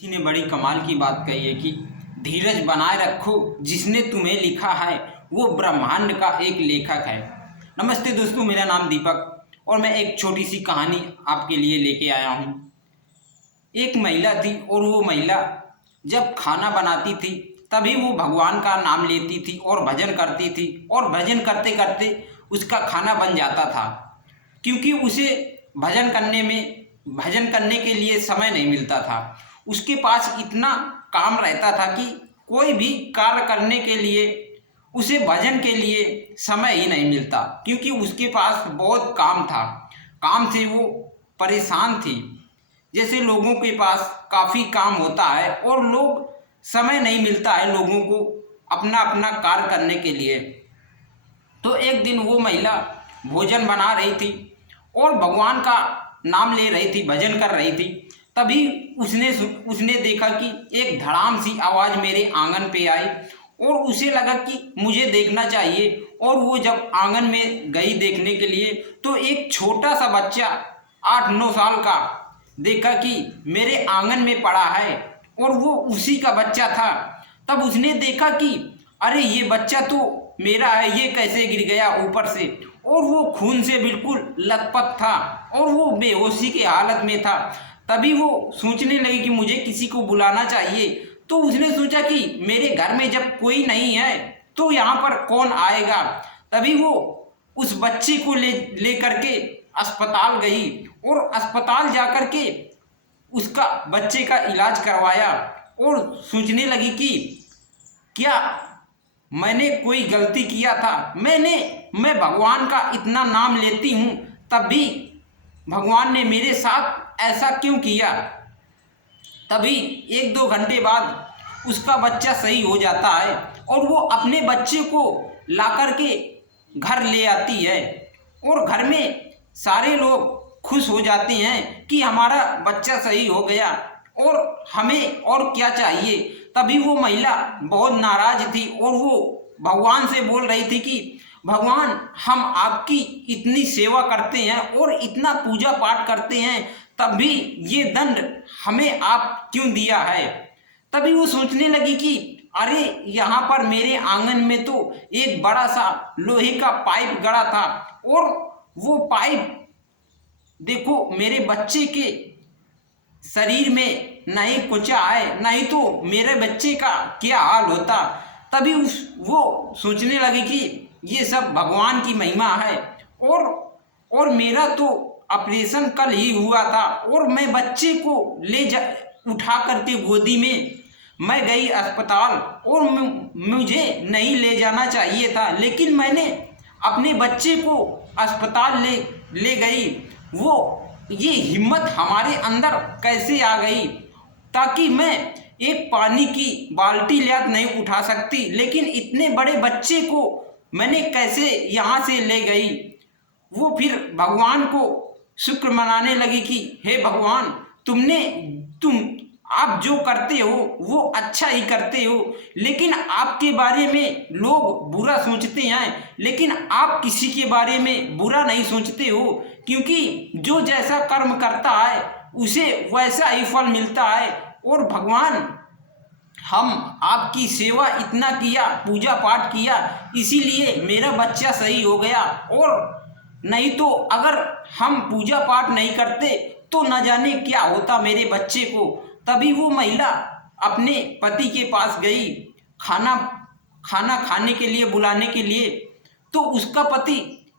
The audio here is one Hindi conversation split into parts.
किसी ने बड़ी कमाल की बात कही है कि धीरज बनाए रखो, जिसने तुम्हें लिखा है वो ब्रह्मांड का एक लेखक है। नमस्ते दोस्तों, मेरा नाम दीपक और मैं एक छोटी सी कहानी आपके लिए लेके आया हूँ। एक महिला थी और वो महिला जब खाना बनाती थी तभी वो भगवान का नाम लेती थी और भजन करती थी, और भजन करते करते उसका खाना बन जाता था, क्योंकि उसे भजन करने के लिए समय नहीं मिलता था। उसके पास इतना काम रहता था कि कोई भी कार्य करने के लिए उसे भजन के लिए समय ही नहीं मिलता, क्योंकि उसके पास बहुत काम था। काम से वो परेशान थी। जैसे लोगों के पास काफ़ी काम होता है और लोग समय नहीं मिलता है लोगों को अपना अपना कार्य करने के लिए। तो एक दिन वो महिला भोजन बना रही थी और भगवान का नाम ले रही थी, भजन कर रही थी। तभी उसने देखा कि एक धड़ाम सी आवाज़ मेरे आंगन पे आई और उसे लगा कि मुझे देखना चाहिए। और वो जब आंगन में गई देखने के लिए तो एक छोटा सा बच्चा 8-9 साल का देखा कि मेरे आंगन में पड़ा है और वो उसी का बच्चा था। तब उसने देखा कि अरे ये बच्चा तो मेरा है, ये कैसे गिर गया ऊपर से। और वो खून से बिल्कुल लथपथ था और वो बेहोशी की हालत में था। तभी वो सोचने लगी कि मुझे किसी को बुलाना चाहिए। तो उसने सोचा कि मेरे घर में जब कोई नहीं है तो यहाँ पर कौन आएगा। तभी वो उस बच्चे को ले करके अस्पताल गई और अस्पताल जा कर के उसका बच्चे का इलाज करवाया और सोचने लगी कि क्या मैंने कोई गलती किया था। मैं भगवान का इतना नाम लेती हूँ, तब भी भगवान ने मेरे साथ ऐसा क्यों किया। तभी 1-2 घंटे बाद उसका बच्चा सही हो जाता है और वो अपने बच्चे को ला कर के घर ले आती है और घर में सारे लोग खुश हो जाते हैं कि हमारा बच्चा सही हो गया और हमें और क्या चाहिए। तभी वो महिला बहुत नाराज थी और वो भगवान से बोल रही थी कि भगवान, हम आपकी इतनी सेवा करते हैं और इतना पूजा पाठ करते हैं, तब भी ये दंड हमें आप क्यों दिया है। तभी वो सोचने लगी कि अरे यहाँ पर मेरे आंगन में तो एक बड़ा सा लोहे का पाइप गड़ा था और वो पाइप देखो मेरे बच्चे के शरीर में नहीं कुचा है, नहीं तो मेरे बच्चे का क्या हाल होता। तभी वो सोचने लगी कि ये सब भगवान की महिमा है और मेरा तो ऑपरेशन कल ही हुआ था और मैं बच्चे को उठा करके गोदी में मैं गई अस्पताल और मुझे नहीं ले जाना चाहिए था, लेकिन मैंने अपने बच्चे को अस्पताल ले गई। वो ये हिम्मत हमारे अंदर कैसे आ गई, ताकि मैं एक पानी की बाल्टी लिया नहीं उठा सकती, लेकिन इतने बड़े बच्चे को मैंने कैसे यहाँ से ले गई। वो फिर भगवान को शुक्र मनाने लगी कि हे भगवान, तुम आप जो करते हो वो अच्छा ही करते हो, लेकिन आपके बारे में लोग बुरा सोचते हैं, लेकिन आप किसी के बारे में बुरा नहीं सोचते हो, क्योंकि जो जैसा कर्म करता है उसे वैसा ही फल मिलता है। और भगवान, हम आपकी सेवा इतना किया, पूजा पाठ किया, इसीलिए मेरा बच्चा सही हो गया, और नहीं तो अगर हम पूजा पाठ नहीं करते तो न जाने क्या होता मेरे बच्चे को। तभी वो महिला अपने पति के पास गई खाना खाने के लिए बुलाने के लिए। तो उसका पति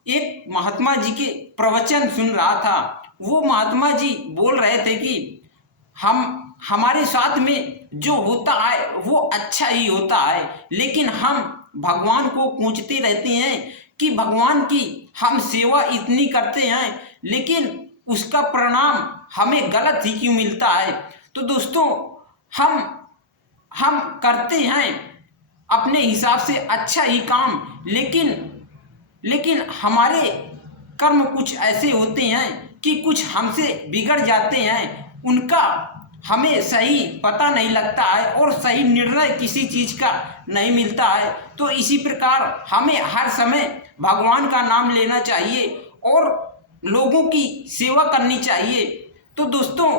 एक महात्मा जी के प्रवचन सुन रहा था। वो महात्मा जी बोल रहे थे कि हमारे साथ में जो होता है वो अच्छा ही होता है, लेकिन हम भगवान को पूछते रहते हैं कि भगवान की हम सेवा इतनी करते हैं, लेकिन उसका परिणाम हमें गलत ही क्यों मिलता है। तो दोस्तों, हम करते हैं अपने हिसाब से अच्छा ही काम, लेकिन हमारे कर्म कुछ ऐसे होते हैं कि कुछ हमसे बिगड़ जाते हैं, उनका हमें सही पता नहीं लगता है और सही निर्णय किसी चीज़ का नहीं मिलता है। तो इसी प्रकार हमें हर समय भगवान का नाम लेना चाहिए और लोगों की सेवा करनी चाहिए। तो दोस्तों,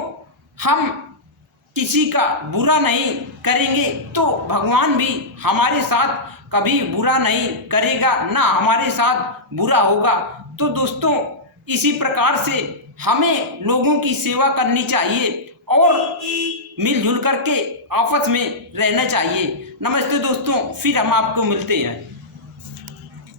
हम किसी का बुरा नहीं करेंगे तो भगवान भी हमारे साथ कभी बुरा नहीं करेगा, ना हमारे साथ बुरा होगा। तो दोस्तों इसी प्रकार से हमें लोगों की सेवा करनी चाहिए और मिलजुल करके आपस में रहना चाहिए। नमस्ते दोस्तों, फिर हम आपको मिलते हैं।